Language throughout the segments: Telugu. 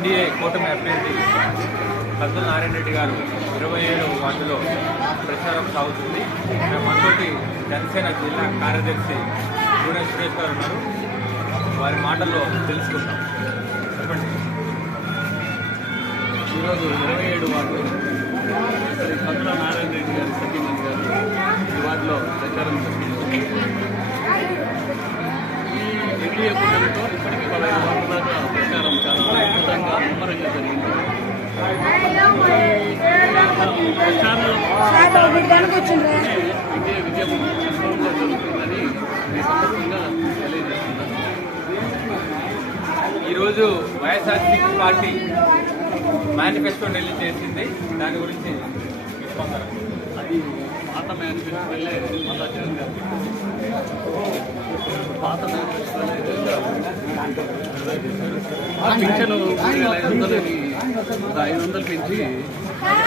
ఎన్డీఏ కూటమి అభ్యర్థి కద్దుల నారాయణ రెడ్డి గారు 27వ వార్డులో ప్రచారం సాగుతుంది. మనతోటి జనసేన జిల్లా కార్యదర్శి గూడెం సురేష్ గారు ఉన్నారు. వారి మాటల్లో తెలుసుకుందాం. చెప్పండి. ఈరోజు 27 వార్డు శ్రీ కద్దుల నారాయణ రెడ్డి గారి సతీమణి గారు ఈ వార్డులో ప్రచారం చేస్తున్నారు. ఈ ఎన్డీఏ కూటమితో ఇప్పటికీ 15 వార్డుల దాకా ప్రచారం చాలా అద్భుతంగా ముమ్మరంగా జరిగింది. ఇదే విజయం సంపూర్ణంగా జరుగుతుందని ఈ సందర్భంగా తెలియజేస్తున్నారు. ఈరోజు వైఎస్ఆర్సీపీ పార్టీ మేనిఫెస్టో రిలీజ్ చేసింది. దాని గురించి అది పాత మేనిఫెస్టోలే మళ్ళా జగన్ గారు పాత మేనిఫెస్టోలే పింఛను 3,500 ఒక 500 పెంచి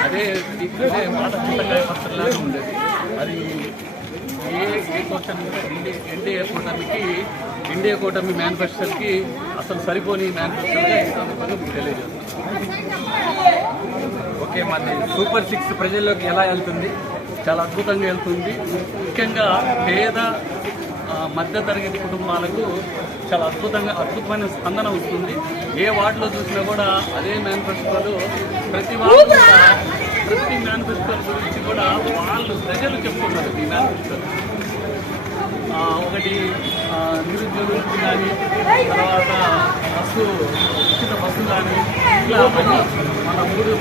అదే పాత పుస్తకాయ పత్రంలాగా ఉండేది. అది ఏ కూటమి ఎన్డీఏ కూటమి మేనిఫెస్టోకి అసలు సరిపోని మేనిఫెస్టోగా ఈ సందర్భంగా మీకు తెలియజేస్తాను. ఓకే, మరి సూపర్ 6 ప్రజల్లోకి ఎలా వెళ్తుంది? చాలా అద్భుతంగా వెళ్తుంది. ముఖ్యంగా పేద మధ్యతరగతి కుటుంబాలకు చాలా అద్భుతమైన స్పందన వస్తుంది. ఏ వార్డులో చూసినా కూడా అదే మేనిఫెస్టోలు ప్రతి వార్డు కూడా ప్రతి మేనిఫెస్టోల గురించి కూడా వాళ్ళు ప్రజలు చెప్పుకున్నారు. ఈ మేనిఫెస్టో ఒకటి నిరుద్యోగులకు కానీ, తర్వాత ఉచిత బస్సు కానీ, ఇట్లా అన్ని మన మూడు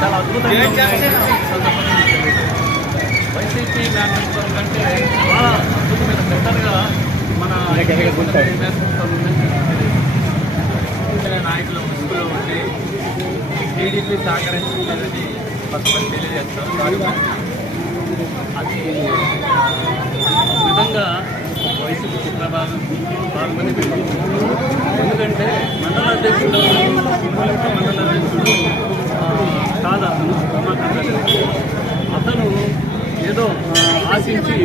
చాలా అద్భుతంగా వైసీపీ మేనిఫెస్టో కంటే చాలా అద్భుతమైన బెటర్గా మన నాయకుల ముసుగులో ఉండి టీడీపీ సహకరించలేదని కొంతమంది తెలియజేస్తారు. అది విధంగా వైసీపీ బాగుమని ఎందుకంటే మండల అధ్యక్షుడు కాదు అతను ఏదో ఆశించి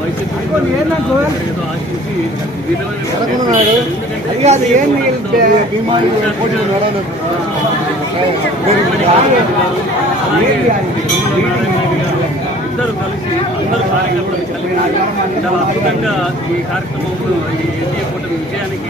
వైసీపీ ఏదో ఆశించి ఇద్దరు కలిసి అందరూ కార్యకర్తలు కలిసి చాలా అద్భుతంగా ఈ కార్యక్రమంలో ఈ ఎన్డీఏ కూటమి విజయానికి